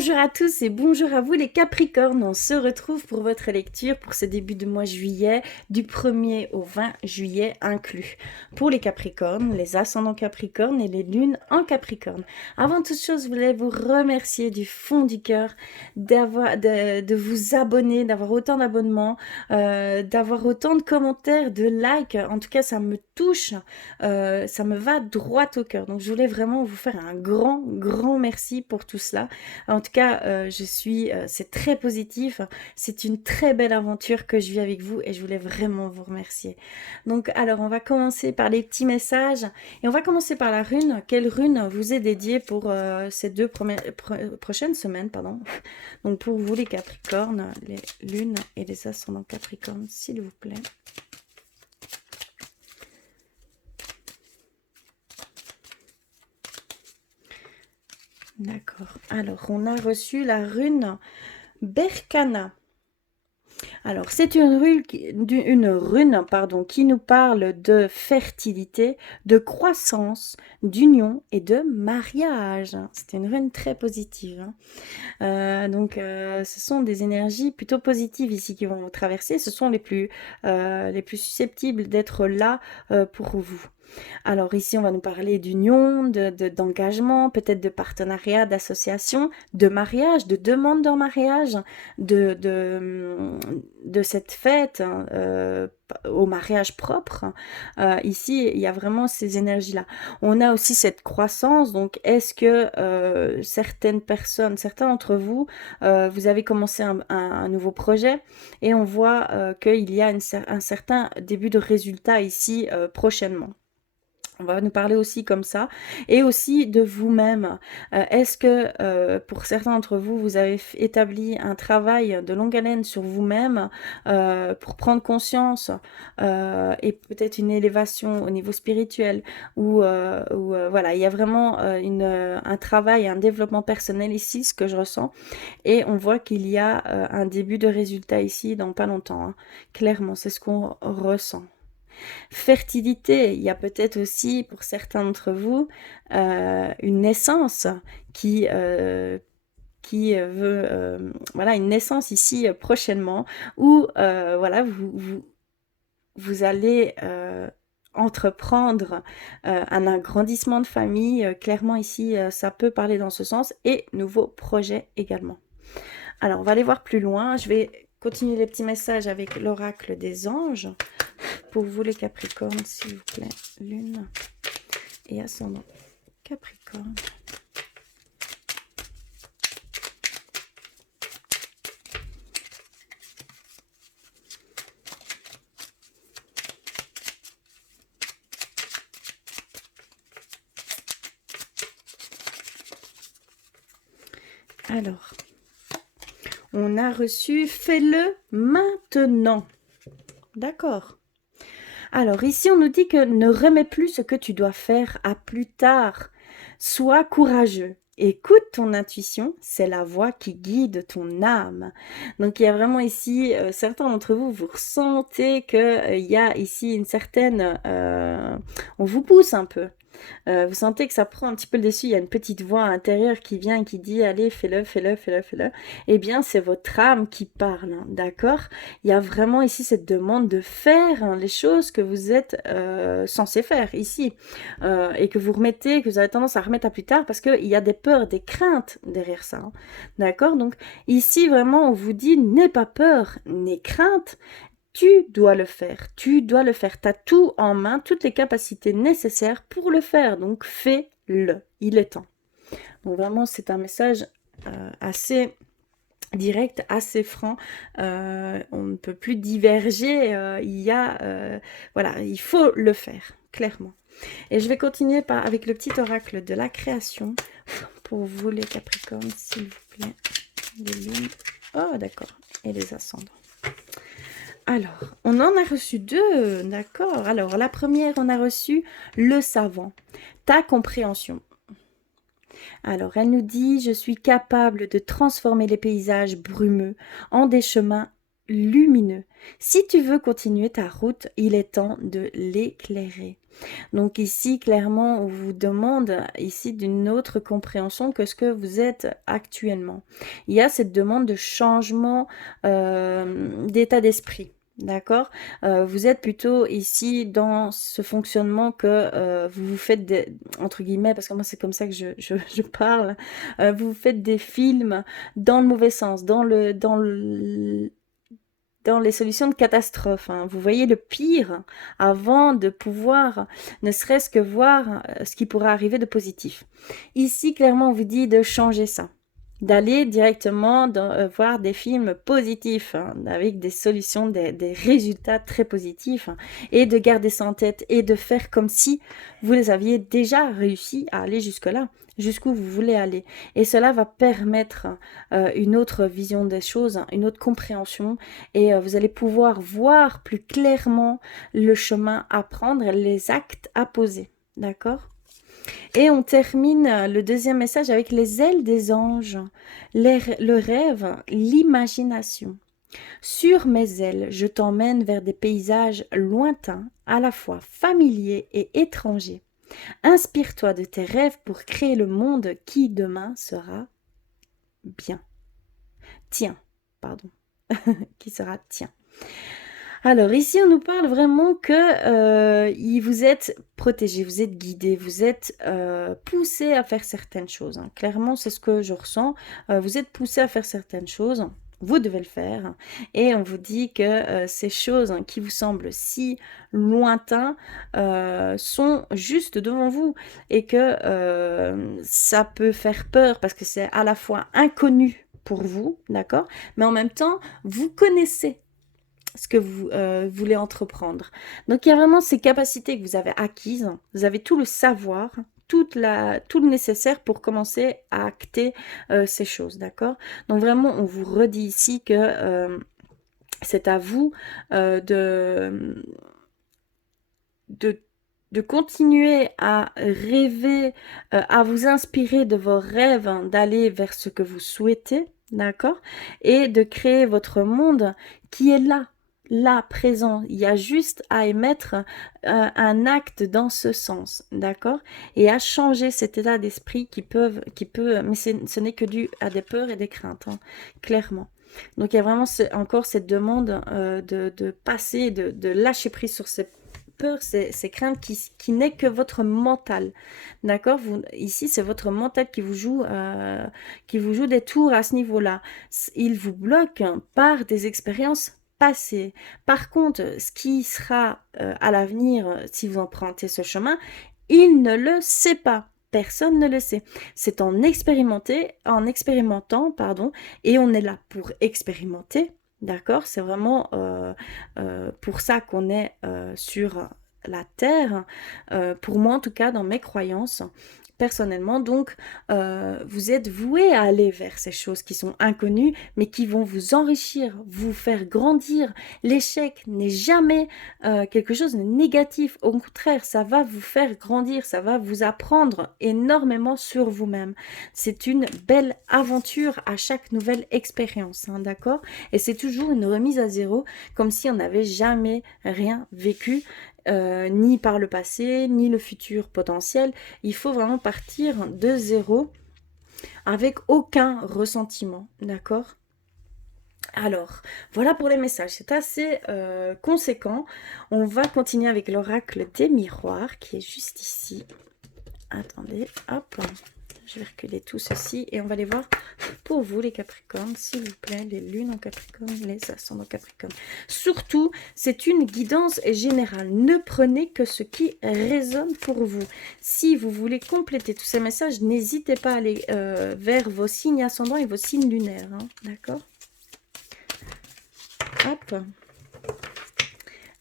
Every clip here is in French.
Bonjour à tous et bonjour à vous les Capricornes. On se retrouve pour votre lecture pour ce début de mois juillet, du 1er au 20 juillet inclus. Pour les Capricornes, les ascendants Capricornes et les lunes en Capricorne. Avant toute chose, je voulais vous remercier du fond du cœur de vous abonner, d'avoir autant d'abonnements, d'avoir autant de commentaires, de likes. En tout cas, ça me touche, ça me va droit au cœur. Donc, je voulais vraiment vous faire un grand merci pour tout cela. En tout cas, c'est très positif. C'est une très belle aventure que je vis avec vous et je voulais vraiment vous remercier. Donc, alors, on va commencer par les petits messages et on va commencer par la rune. Quelle rune vous est dédiée pour ces prochaines semaines, pardon. Donc, pour vous les Capricornes, les lunes et les ascendants Capricornes, s'il vous plaît. D'accord. Alors, on a reçu la rune Berkana. Alors, c'est une rune, qui nous parle de fertilité, de croissance, d'union et de mariage. C'est une rune très positive. Ce sont des énergies plutôt positives ici qui vont vous traverser. Ce sont les plus susceptibles d'être là pour vous. Alors ici, on va nous parler d'union, d'engagement, peut-être de partenariat, d'association, de mariage, de demande en mariage, de cette fête au mariage propre. Ici, il y a vraiment ces énergies-là. On a aussi cette croissance. Donc, est-ce que certaines personnes, certains d'entre vous, vous avez commencé un nouveau projet et on voit qu'il y a un certain début de résultat ici prochainement. On va nous parler aussi comme ça, et aussi de vous-même. Est-ce que pour certains d'entre vous, vous avez établi un travail de longue haleine sur vous-même pour prendre conscience et peut-être une élévation au niveau spirituel, ou voilà, il y a vraiment un travail, un développement personnel ici, ce que je ressens, et on voit qu'il y a un début de résultat ici dans pas longtemps, hein. Clairement, c'est ce qu'on ressent. Fertilité, il y a peut-être aussi pour certains d'entre vous une naissance qui veut voilà, une naissance ici prochainement, où voilà, vous allez entreprendre un agrandissement de famille. Clairement ici, ça peut parler dans ce sens, et nouveaux projets également. Alors, on va aller voir plus loin. Je vais continuer les petits messages avec l'oracle des anges. Pour vous les Capricornes, s'il vous plaît, lune et ascendant Capricorne. Alors, on a reçu « Fais-le maintenant ». D'accord. Alors ici, on nous dit que ne remets plus ce que tu dois faire à plus tard. Sois courageux. Écoute ton intuition, c'est la voix qui guide ton âme. Donc il y a vraiment ici, certains d'entre vous, vous ressentez qu'il y a ici une certaine... on vous pousse un peu. Vous sentez que ça prend un petit peu le dessus, il y a une petite voix intérieure qui vient et qui dit « Allez, fais-le, fais-le, fais-le, fais-le ». Eh bien, c'est votre âme qui parle, hein, d'accord? Il y a vraiment ici cette demande de faire les choses que vous êtes censé faire ici, et que vous remettez, que vous avez tendance à remettre à plus tard parce qu'il y a des peurs, des craintes derrière ça, hein, d'accord? Donc ici, vraiment, on vous dit « N'aie pas peur, n'aie crainte ». Tu dois le faire, tu dois le faire. Tu as tout en main, toutes les capacités nécessaires pour le faire. Donc, fais-le. Il est temps. Donc, vraiment, c'est un message assez direct, assez franc. On ne peut plus diverger. Voilà, il faut le faire, clairement. Et je vais continuer avec le petit oracle de la création. Pour vous, les Capricornes, s'il vous plaît. Les lunes. Oh, d'accord. Et les ascendants. Alors, on en a reçu deux, d'accord. Alors, la première, on a reçu le savant, ta compréhension. Alors, elle nous dit « Je suis capable de transformer les paysages brumeux en des chemins lumineux. Si tu veux continuer ta route, il est temps de l'éclairer. Donc ici, clairement, on vous demande ici d'une autre compréhension que ce que vous êtes actuellement. Il y a cette demande de changement d'état d'esprit. D'accord. Vous êtes plutôt ici dans ce fonctionnement que vous vous faites des, entre guillemets, parce que moi c'est comme ça que je parle, vous vous faites des films dans le mauvais sens, dans les solutions de catastrophe, hein. Vous voyez le pire avant de pouvoir ne serait-ce que voir ce qui pourrait arriver de positif. Ici, clairement, on vous dit de changer ça, d'aller directement voir des films positifs, hein, avec des solutions, des résultats très positifs, hein, et de garder ça en tête et de faire comme si vous les aviez déjà réussi à aller jusque-là, jusqu'où vous voulez aller. Et cela va permettre une autre vision des choses, hein, une autre compréhension, et vous allez pouvoir voir plus clairement le chemin à prendre, les actes à poser. D'accord? Et on termine le deuxième message avec les ailes des anges, le rêve, l'imagination. Sur mes ailes, je t'emmène vers des paysages lointains, à la fois familiers et étrangers. Inspire-toi de tes rêves pour créer le monde qui demain sera bien. Tien, pardon. Qui sera tien. Alors ici, on nous parle vraiment que vous êtes protégé, vous êtes guidé, vous êtes poussé à faire certaines choses, hein. Clairement, c'est ce que je ressens. Vous êtes poussé à faire certaines choses. Vous devez le faire. Et on vous dit que ces choses, hein, qui vous semblent si lointains sont juste devant vous. Et que ça peut faire peur parce que c'est à la fois inconnu pour vous, d'accord? Mais en même temps, vous connaissez ce que vous voulez entreprendre. Donc, il y a vraiment ces capacités que vous avez acquises. Vous avez tout le savoir, tout le nécessaire pour commencer à acter ces choses, d'accord? Donc, vraiment, on vous redit ici que c'est à vous de continuer à rêver, à vous inspirer de vos rêves, hein, d'aller vers ce que vous souhaitez, d'accord? Et de créer votre monde qui est là, présent. Il y a juste à émettre un acte dans ce sens, d'accord? Et à changer cet état d'esprit qui peut, mais ce n'est que dû à des peurs et des craintes, hein, clairement. Donc il y a vraiment encore cette demande de passer, de lâcher prise sur ces peurs, ces craintes qui n'est que votre mental, d'accord? Ici, c'est votre mental qui vous joue des tours à ce niveau-là. Il vous bloque par des expériences passées. Par contre, ce qui sera à l'avenir, si vous empruntez ce chemin, il ne le sait pas. Personne ne le sait. C'est en expérimentant, pardon, et on est là pour expérimenter, d'accord? C'est vraiment pour ça qu'on est sur la Terre, pour moi en tout cas, dans mes croyances. Personnellement, donc, vous êtes voué à aller vers ces choses qui sont inconnues, mais qui vont vous enrichir, vous faire grandir. L'échec n'est jamais quelque chose de négatif. Au contraire, ça va vous faire grandir, ça va vous apprendre énormément sur vous-même. C'est une belle aventure à chaque nouvelle expérience, hein, d'accord? Et c'est toujours une remise à zéro, comme si on n'avait jamais rien vécu. Ni par le passé, ni le futur potentiel. Il faut vraiment partir de zéro avec aucun ressentiment, d'accord? Alors, voilà pour les messages, c'est assez conséquent. On va continuer avec l'oracle des miroirs qui est juste ici. Attendez, hop, je vais reculer tout ceci et on va aller voir pour vous les Capricornes, s'il vous plaît, les lunes en Capricorne, les ascendants Capricorne. Surtout, c'est une guidance générale. Ne prenez que ce qui résonne pour vous. Si vous voulez compléter tous ces messages, n'hésitez pas à aller vers vos signes ascendants et vos signes lunaires, hein, d'accord? Hop.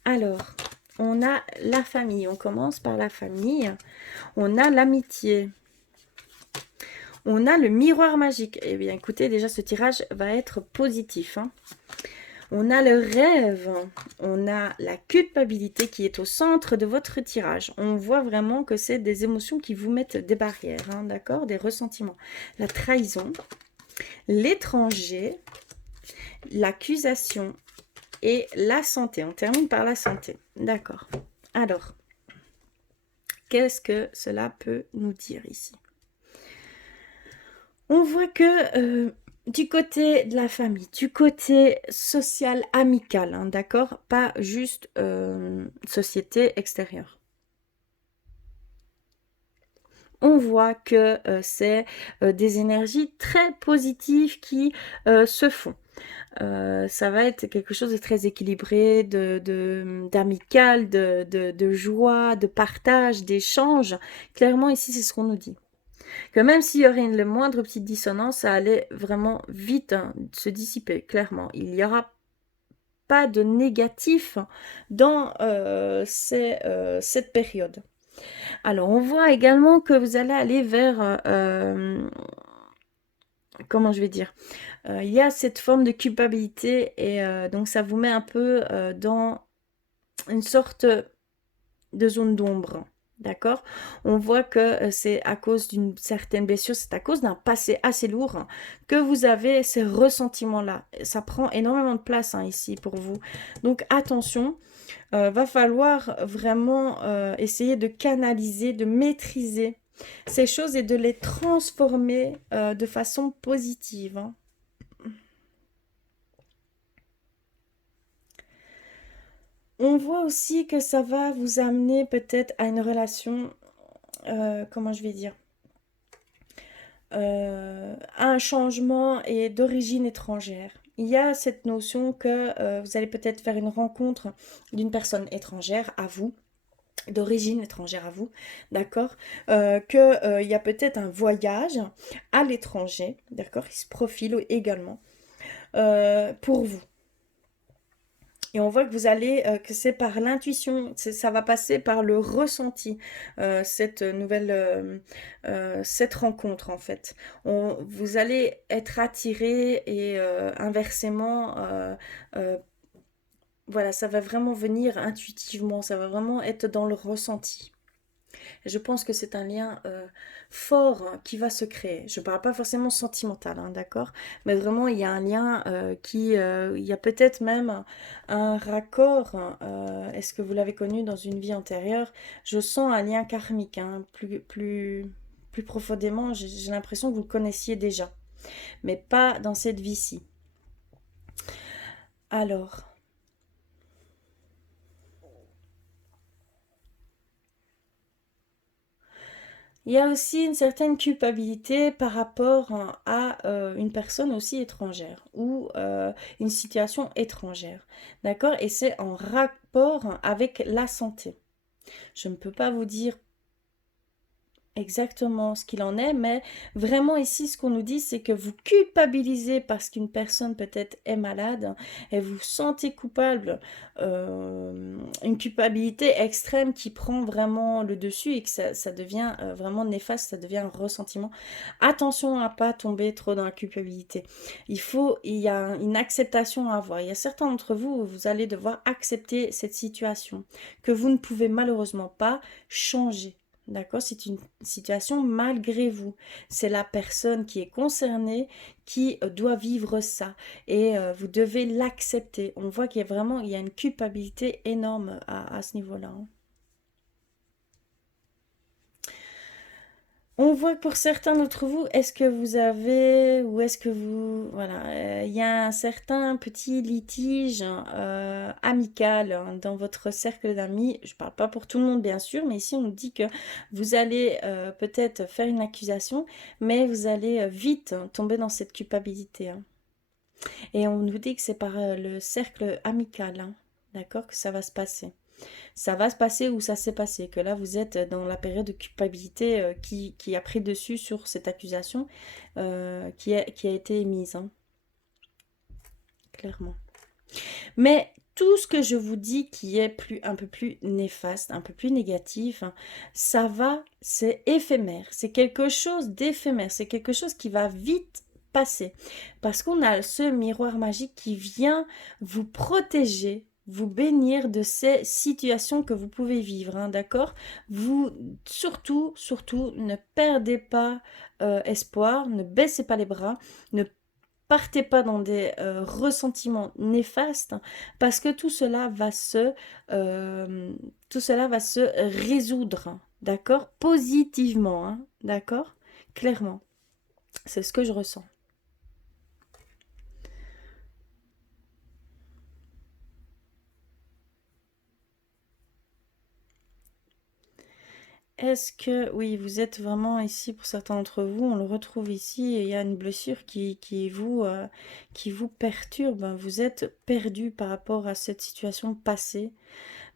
Alors, on a la famille. On commence par la famille. On a l'amitié. On a le miroir magique. Eh bien, écoutez, déjà, ce tirage va être positif, hein. On a le rêve. On a la culpabilité qui est au centre de votre tirage. On voit vraiment que c'est des émotions qui vous mettent des barrières, hein, d'accord? Des ressentiments. La trahison, l'étranger, l'accusation et la santé. On termine par la santé. D'accord. Alors, qu'est-ce que cela peut nous dire ici? On voit que du côté de la famille, du côté social, amical, hein, d'accord? Pas juste société extérieure. On voit que c'est des énergies très positives qui se font. Ça va être quelque chose de très équilibré, d'amical, de joie, de partage, d'échange. Clairement, ici, c'est ce qu'on nous dit. Que même s'il y aurait le moindre petite dissonance, ça allait vraiment vite se dissiper, clairement. Il n'y aura pas de négatif dans cette période. Alors, on voit également que vous allez aller vers, comment je vais dire, il y a cette forme de culpabilité et donc ça vous met un peu dans une sorte de zone d'ombre. D'accord? On voit que c'est à cause d'une certaine blessure, c'est à cause d'un passé assez lourd que vous avez ces ressentiments-là. Ça prend énormément de place ici pour vous. Donc attention, va falloir vraiment essayer de canaliser, de maîtriser ces choses et de les transformer de façon positive. Hein. On voit aussi que ça va vous amener peut-être à une relation, comment je vais dire, à un changement et d'origine étrangère. Il y a cette notion que vous allez peut-être faire une rencontre d'une personne étrangère à vous, d'origine étrangère à vous, d'accord, que il y a peut-être un voyage à l'étranger, d'accord, qui se profile également pour vous. Et on voit que vous allez, que c'est par l'intuition, ça va passer par le ressenti, cette nouvelle, cette rencontre en fait. Vous allez être attiré et inversement, voilà, ça va vraiment venir intuitivement, ça va vraiment être dans le ressenti. Je pense que c'est un lien fort qui va se créer. Je ne parle pas forcément sentimental, hein, d'accord? Mais vraiment, il y a un lien il y a peut-être même un raccord. Est-ce que vous l'avez connu dans une vie antérieure? Je sens un lien karmique, hein, plus profondément. J'ai l'impression que vous le connaissiez déjà, mais pas dans cette vie-ci. Alors. Il y a aussi une certaine culpabilité par rapport à une personne aussi étrangère ou une situation étrangère. D'accord? Et c'est en rapport avec la santé. Je ne peux pas vous dire exactement ce qu'il en est, mais vraiment ici, ce qu'on nous dit, c'est que vous culpabilisez parce qu'une personne peut-être est malade et vous sentez coupable, une culpabilité extrême qui prend vraiment le dessus et que ça devient vraiment néfaste, ça devient un ressentiment. Attention à pas tomber trop dans la culpabilité. Il y a une acceptation à avoir. Il y a certains d'entre vous, vous allez devoir accepter cette situation que vous ne pouvez malheureusement pas changer. D'accord? C'est une situation malgré vous. C'est la personne qui est concernée qui doit vivre ça. Et vous devez l'accepter. On voit qu'il y a vraiment il y a une culpabilité énorme à ce niveau-là. Hein. On voit que pour certains d'entre vous, est-ce que vous avez ou est-ce que vous... Voilà, il y a un certain petit litige amical hein, dans votre cercle d'amis. Je ne parle pas pour tout le monde, bien sûr, mais ici, on nous dit que vous allez peut-être faire une accusation, mais vous allez vite tomber dans cette culpabilité. Hein. Et on nous dit que c'est par le cercle amical, hein, d'accord, que ça va se passer. Ça va se passer ou ça s'est passé, que là vous êtes dans la période de culpabilité qui a pris dessus sur cette accusation qui a été émise, hein, clairement. Mais tout ce que je vous dis qui est un peu plus néfaste, un peu plus négatif, hein, ça va, c'est éphémère, c'est quelque chose d'éphémère, c'est quelque chose qui va vite passer. Parce qu'on a ce miroir magique qui vient vous protéger, vous bénir de ces situations que vous pouvez vivre, hein, d'accord? Vous, surtout, ne perdez pas espoir, ne baissez pas les bras, ne partez pas dans des ressentiments néfastes parce que tout cela va se résoudre, d'accord? Positivement, hein, d'accord? Clairement, c'est ce que je ressens. Est-ce que, oui, vous êtes vraiment ici, pour certains d'entre vous, on le retrouve ici, et il y a une blessure qui vous perturbe. Vous êtes perdu par rapport à cette situation passée,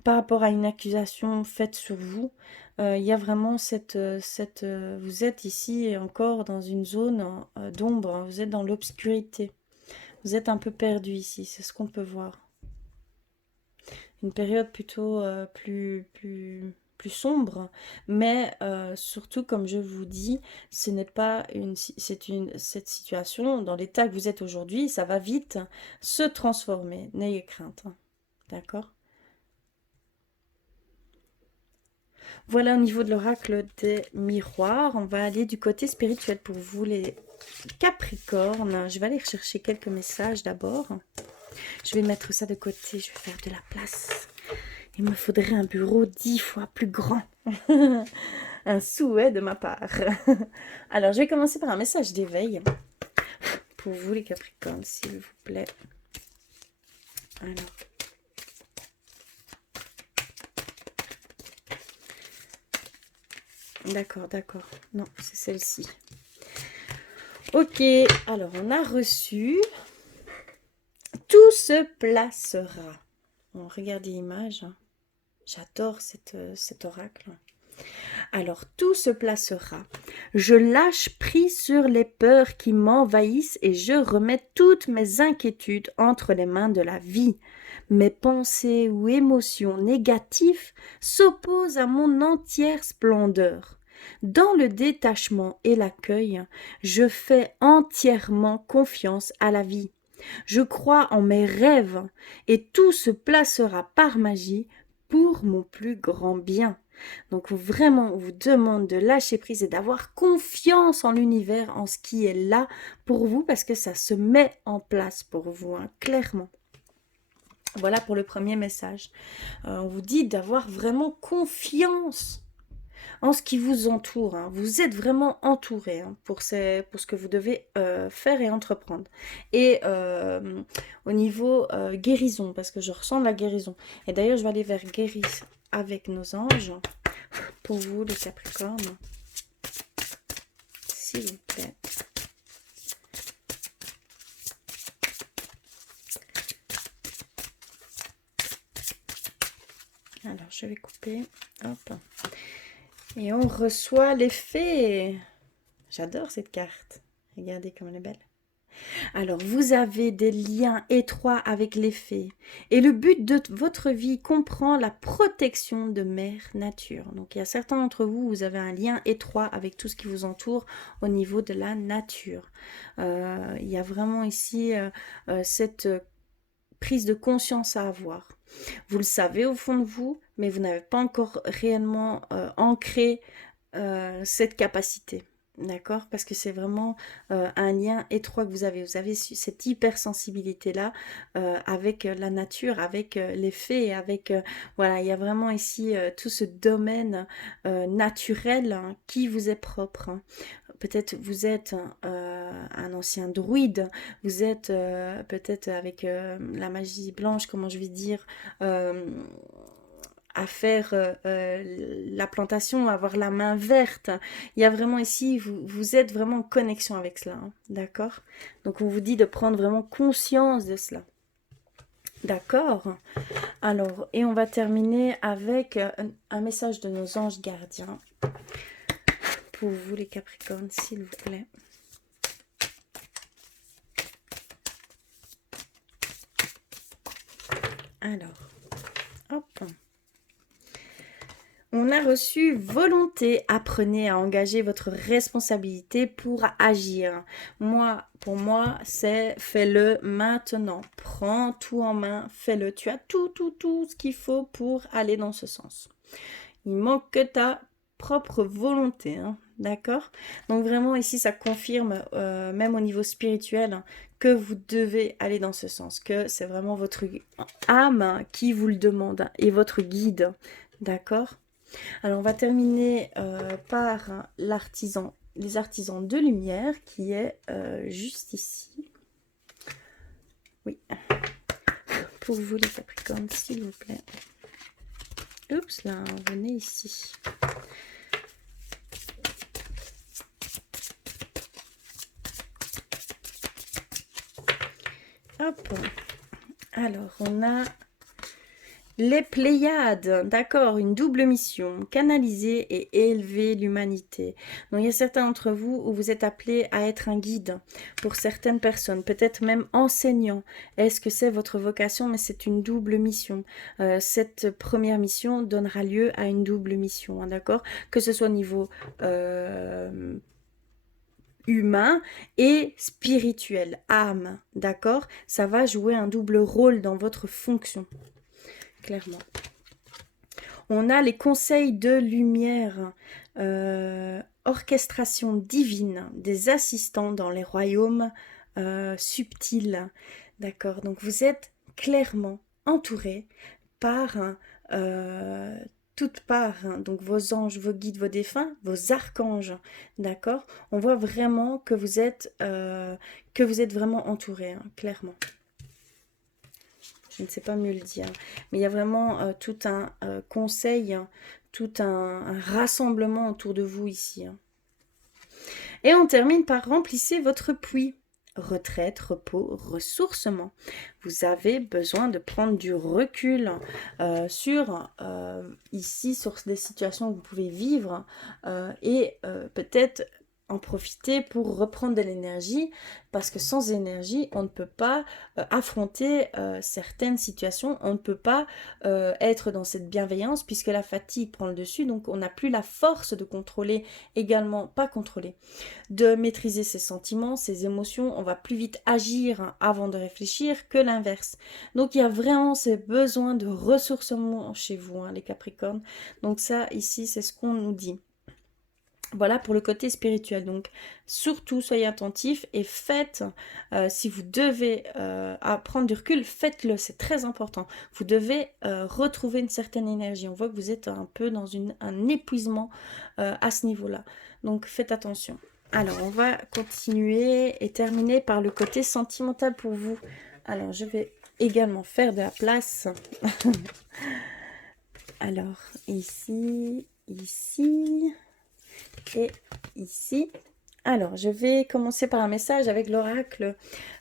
par rapport à une accusation faite sur vous. Il y a vraiment vous êtes ici encore dans une zone d'ombre, hein, vous êtes dans l'obscurité. Vous êtes un peu perdu ici, c'est ce qu'on peut voir. Une période plutôt plus sombre, mais surtout, comme je vous dis, ce n'est pas cette situation, dans l'état que vous êtes aujourd'hui, ça va vite se transformer. N'ayez crainte, hein. D'accord? Voilà au niveau de l'oracle des miroirs. On va aller du côté spirituel pour vous, les Capricornes. Je vais aller rechercher quelques messages d'abord. Je vais mettre ça de côté, je vais faire de la place. Il me faudrait un bureau 10 fois plus grand. Un souhait de ma part. Alors, je vais commencer par un message d'éveil pour vous, les Capricornes, s'il vous plaît. Alors. D'accord, d'accord. Non, c'est celle-ci. Ok, alors on a reçu. Tout se placera. Bon, regardez l'image. J'adore cet oracle. Alors, tout se placera. Je lâche prise sur les peurs qui m'envahissent et je remets toutes mes inquiétudes entre les mains de la vie. Mes pensées ou émotions négatives s'opposent à mon entière splendeur. Dans le détachement et l'accueil, je fais entièrement confiance à la vie. Je crois en mes rêves et tout se placera par magie pour mon plus grand bien. Donc vraiment, on vous demande de lâcher prise et d'avoir confiance en l'univers, en ce qui est là pour vous, parce que ça se met en place pour vous, hein, clairement. Voilà pour le premier message. On vous dit d'avoir vraiment confiance en ce qui vous entoure, hein. Vous êtes vraiment entouré, hein, pour ce que vous devez faire et entreprendre. Et au niveau guérison, parce que je ressens de la guérison. Et d'ailleurs, je vais aller vers guérison avec nos anges. Pour vous, les Capricornes, s'il vous plaît. Alors, je vais couper. Hop. Et on reçoit les fées. J'adore cette carte. Regardez comme elle est belle. Alors, vous avez des liens étroits avec les fées. Et le but de votre vie comprend la protection de Mère Nature. Donc, il y a certains d'entre vous, vous avez un lien étroit avec tout ce qui vous entoure au niveau de la nature. Il y a vraiment ici cette prise de conscience à avoir. Vous le savez au fond de vous, mais vous n'avez pas encore réellement ancré cette capacité. D'accord? Parce que c'est vraiment un lien étroit que vous avez. Vous avez cette hypersensibilité-là avec la nature, avec les fées, avec... voilà, il y a vraiment ici tout ce domaine naturel, hein, qui vous est propre, hein. Peut-être vous êtes un ancien druide, vous êtes peut-être avec la magie blanche, comment je vais dire, à faire la plantation, avoir la main verte. Il y a vraiment ici, vous êtes vraiment en connexion avec cela, hein, d'accord? Donc on vous dit de prendre vraiment conscience de cela. D'accord? Alors, et on va terminer avec un message de nos anges gardiens. Pour vous les Capricornes, s'il vous plaît. Alors, hop. On a reçu volonté. Apprenez à engager votre responsabilité pour agir. Pour moi, c'est fais-le maintenant. Prends tout en main, fais-le. Tu as tout ce qu'il faut pour aller dans ce sens. Il manque que ta propre volonté, hein, d'accord? Donc vraiment ici, ça confirme, même au niveau spirituel, hein, que vous devez aller dans ce sens, que c'est vraiment votre âme qui vous le demande et votre guide, d'accord? Alors, on va terminer par l'artisan, les artisans de lumière qui est juste ici. Oui, pour vous les Capricornes, s'il vous plaît. Oups, là, venez ici. Hop. Alors, on a les Pléiades, d'accord, une double mission, canaliser et élever l'humanité. Donc, il y a certains d'entre vous où vous êtes appelés à être un guide pour certaines personnes, peut-être même enseignant. Est-ce que c'est votre vocation? Mais c'est une double mission. Cette première mission donnera lieu à une double mission, hein, d'accord? Que ce soit au niveau humain et spirituel, âme, d'accord? Ça va jouer un double rôle dans votre fonction. Clairement. On a les conseils de lumière, orchestration divine, des assistants dans les royaumes subtils. D'accord, donc vous êtes clairement entouré par toutes parts, hein, donc vos anges, vos guides, vos défunts, vos archanges. D'accord, on voit vraiment que vous êtes vraiment entouré, hein, clairement. Je ne sais pas mieux le dire. Mais il y a vraiment tout un conseil, tout un rassemblement autour de vous ici. Et on termine par remplissez votre puits. Retraite, repos, ressourcement. Vous avez besoin de prendre du recul sur ici, sur des situations que vous pouvez vivre et peut-être en profiter pour reprendre de l'énergie, parce que sans énergie, on ne peut pas affronter certaines situations, on ne peut pas être dans cette bienveillance, puisque la fatigue prend le dessus, donc on n'a plus la force de contrôler également, pas contrôler, de maîtriser ses sentiments, ses émotions, on va plus vite agir avant de réfléchir que l'inverse. Donc il y a vraiment ces besoins de ressourcement chez vous, hein, les Capricornes. Donc ça, ici, c'est ce qu'on nous dit. Voilà pour le côté spirituel. Donc, surtout, soyez attentifs et faites, si vous devez prendre du recul, faites-le, c'est très important. Vous devez retrouver une certaine énergie. On voit que vous êtes un peu dans un épuisement à ce niveau-là. Donc, faites attention. Alors, on va continuer et terminer par le côté sentimental pour vous. Alors, je vais également faire de la place. Alors, ici, ici... et ici. Alors, je vais commencer par un message avec l'oracle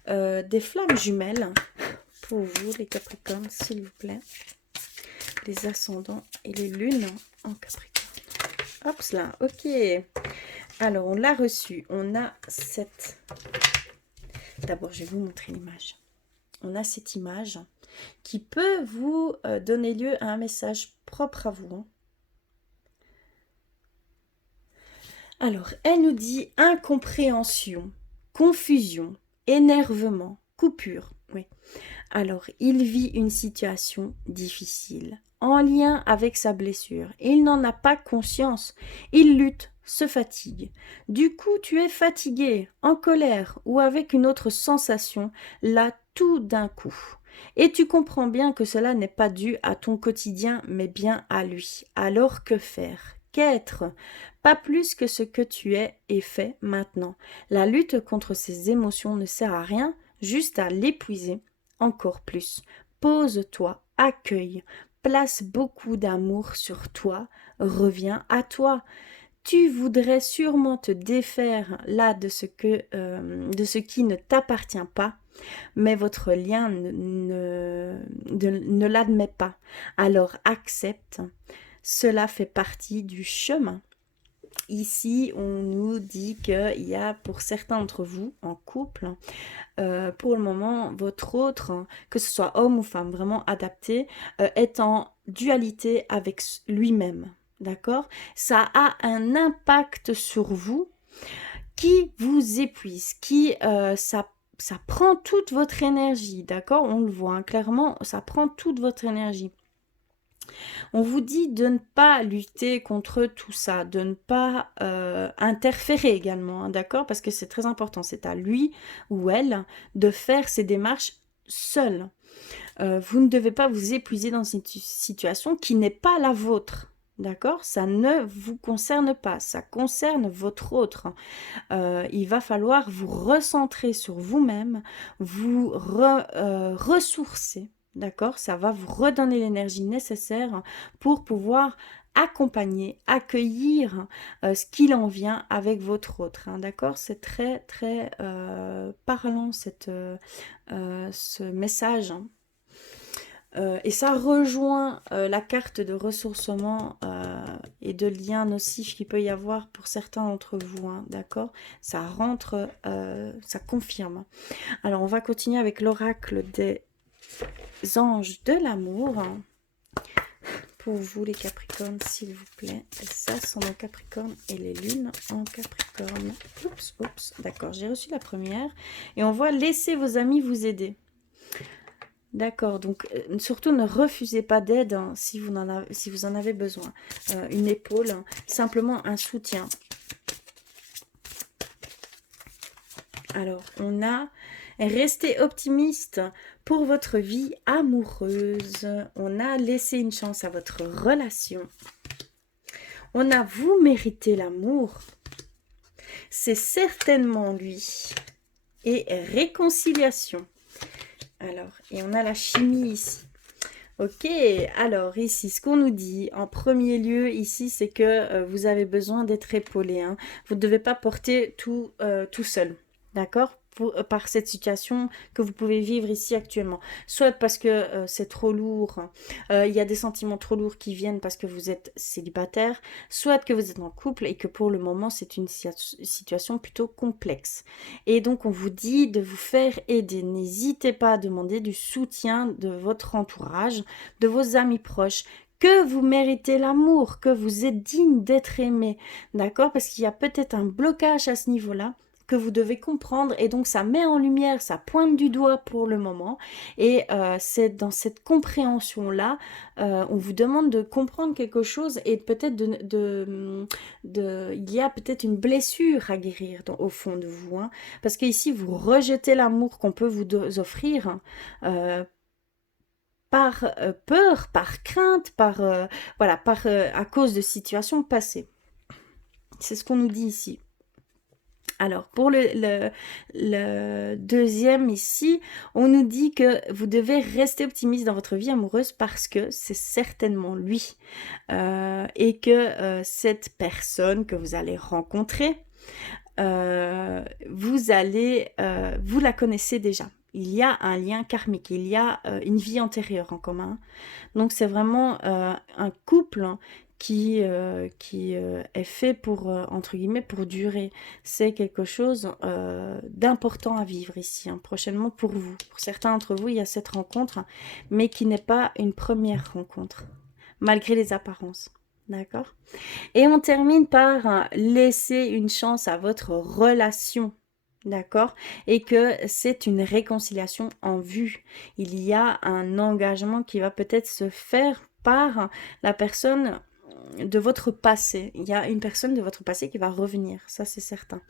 des flammes jumelles pour vous, les Capricornes, s'il vous plaît. Les ascendants et les lunes en Capricorne. Hop là, ok. Alors, on l'a reçu. On a cette... D'abord, je vais vous montrer l'image. On a cette image qui peut vous donner lieu à un message propre à vous, hein. Alors, elle nous dit incompréhension, confusion, énervement, coupure. Oui. Alors, il vit une situation difficile, en lien avec sa blessure. Il n'en a pas conscience. Il lutte, se fatigue. Du coup, tu es fatigué, en colère ou avec une autre sensation, là tout d'un coup. Et tu comprends bien que cela n'est pas dû à ton quotidien, mais bien à lui. Alors que faire? Qu'être? Pas plus que ce que tu es et fais maintenant. La lutte contre ces émotions ne sert à rien, juste à l'épuiser encore plus. Pose-toi, accueille, place beaucoup d'amour sur toi, reviens à toi. Tu voudrais sûrement te défaire là de ce qui ne t'appartient pas, mais votre lien ne l'admet pas. Alors accepte, cela fait partie du chemin. Ici, on nous dit qu'il y a pour certains d'entre vous en couple, pour le moment, votre autre, que ce soit homme ou femme, vraiment adapté, est en dualité avec lui-même. D'accord? Ça a un impact sur vous qui vous épuise, ça prend toute votre énergie. D'accord? On le voit, hein, clairement, ça prend toute votre énergie. On vous dit de ne pas lutter contre tout ça, de ne pas interférer également, hein, d'accord? Parce que c'est très important, c'est à lui ou elle de faire ces démarches seul. Vous ne devez pas vous épuiser dans une situation qui n'est pas la vôtre. D'accord? Ça ne vous concerne pas, ça concerne votre autre. Il va falloir vous recentrer sur vous-même, vous ressourcer. D'accord? Ça va vous redonner l'énergie nécessaire pour pouvoir accompagner, accueillir ce qu'il en vient avec votre autre. Hein, d'accord? C'est très, très parlant ce message. Hein. Et ça rejoint la carte de ressourcement et de lien nocif qu'il peut y avoir pour certains d'entre vous, hein, d'accord? Ça rentre, ça confirme. Alors, on va continuer avec l'oracle des anges de l'amour. Pour vous, les Capricornes, s'il vous plaît. Ça, sont en Capricorne et les lunes en Capricorne. Oups, oups, d'accord, j'ai reçu la première. Et on voit « Laissez vos amis vous aider ». D'accord, donc surtout ne refusez pas d'aide hein, si vous en avez besoin. Une épaule, hein, simplement un soutien. Alors, on a resté optimiste pour votre vie amoureuse. On a laissé une chance à votre relation. On a vous méritez l'amour. C'est certainement lui. Et réconciliation. Alors, et on a la chimie ici. Ok, alors ici, ce qu'on nous dit en premier lieu ici, c'est que vous avez besoin d'être épaulé. Hein. Vous ne devez pas porter tout seul, d'accord? Par cette situation que vous pouvez vivre ici actuellement. Soit parce que c'est trop lourd, il y a des sentiments trop lourds qui viennent parce que vous êtes célibataire, soit que vous êtes en couple et que pour le moment c'est une situation plutôt complexe. Et donc on vous dit de vous faire aider. N'hésitez pas à demander du soutien de votre entourage, de vos amis proches, que vous méritez l'amour, que vous êtes digne d'être aimé, d'accord? Parce qu'il y a peut-être un blocage à ce niveau-là que vous devez comprendre et donc ça met en lumière, ça pointe du doigt pour le moment et c'est dans cette compréhension-là, on vous demande de comprendre quelque chose et peut-être il y a peut-être une blessure à guérir au fond de vous, hein, parce qu'ici vous rejetez l'amour qu'on peut vous offrir par peur, par crainte, voilà, à cause de situations passées. C'est ce qu'on nous dit ici. Alors, pour le deuxième ici, on nous dit que vous devez rester optimiste dans votre vie amoureuse parce que c'est certainement lui. Et que cette personne que vous allez rencontrer, vous la connaissez déjà. Il y a un lien karmique, il y a une vie antérieure en commun. Donc, c'est vraiment un couple qui est fait pour, entre guillemets, pour durer. C'est quelque chose d'important à vivre ici, hein, prochainement pour vous. Pour certains d'entre vous, il y a cette rencontre, mais qui n'est pas une première rencontre, malgré les apparences. D'accord? Et on termine par laisser une chance à votre relation. D'accord? Et que c'est une réconciliation en vue. Il y a un engagement qui va peut-être se faire par la personne de votre passé. Il y a une personne de votre passé qui va revenir, ça c'est certain.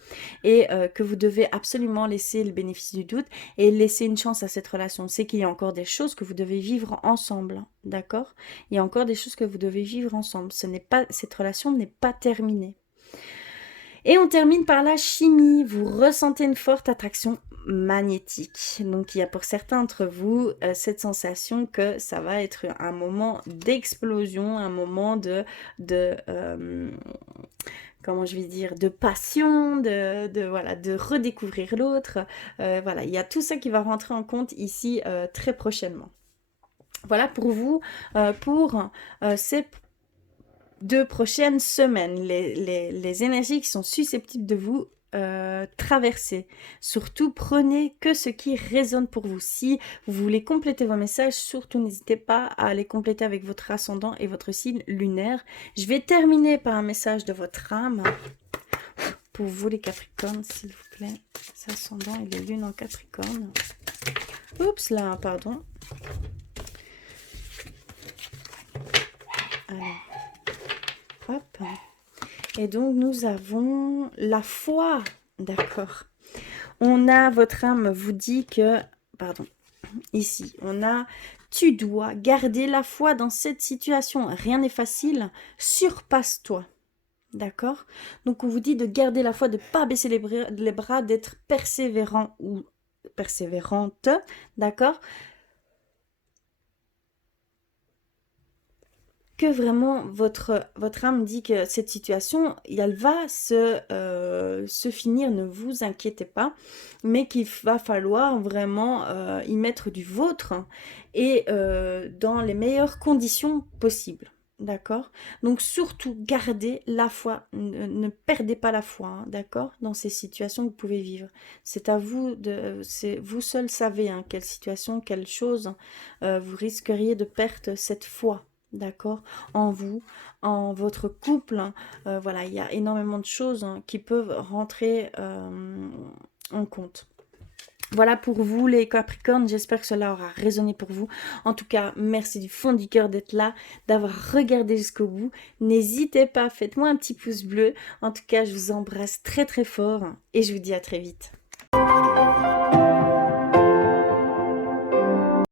Et que vous devez absolument laisser le bénéfice du doute et laisser une chance à cette relation. C'est qu'il y a encore des choses que vous devez vivre ensemble, d'accord? Il y a encore des choses que vous devez vivre ensemble. Cette relation n'est pas terminée. Et on termine par la chimie. Vous ressentez une forte attraction magnétique. Donc il y a pour certains d'entre vous cette sensation que ça va être un moment d'explosion, un moment comment je vais dire, de passion, voilà, de redécouvrir l'autre. Voilà, il y a tout ça qui va rentrer en compte ici très prochainement. Voilà pour vous, pour ces 2 prochaines semaines, les énergies qui sont susceptibles de vous traverser. Surtout, prenez que ce qui résonne pour vous. Si vous voulez compléter vos messages, surtout n'hésitez pas à les compléter avec votre ascendant et votre signe lunaire. Je vais terminer par un message de votre âme. Pour vous les Capricornes, s'il vous plaît. Ascendant et les lunes en Capricorne. Oups là, pardon. Alors, hop. Et donc, nous avons la foi. D'accord. On a, votre âme vous dit que, pardon, ici, on a, tu dois garder la foi dans cette situation. Rien n'est facile, surpasse-toi. D'accord? Donc, on vous dit de garder la foi, de ne pas baisser les bras, d'être persévérant ou persévérante. D'accord? Que vraiment votre âme dit que cette situation, elle va se finir, ne vous inquiétez pas, mais qu'il va falloir vraiment y mettre du vôtre et dans les meilleures conditions possibles. D'accord? Donc surtout, gardez la foi, ne perdez pas la foi, hein, d'accord? Dans ces situations que vous pouvez vivre. C'est à vous, vous seul savez hein, quelle situation, quelle chose vous risqueriez de perdre cette foi. D'accord, en vous, en votre couple, hein. Voilà, il y a énormément de choses hein, qui peuvent rentrer en compte. Voilà pour vous les Capricornes, j'espère que cela aura résonné pour vous. En tout cas, merci du fond du cœur d'être là, d'avoir regardé jusqu'au bout. N'hésitez pas, faites-moi un petit pouce bleu. En tout cas, je vous embrasse très très fort et je vous dis à très vite.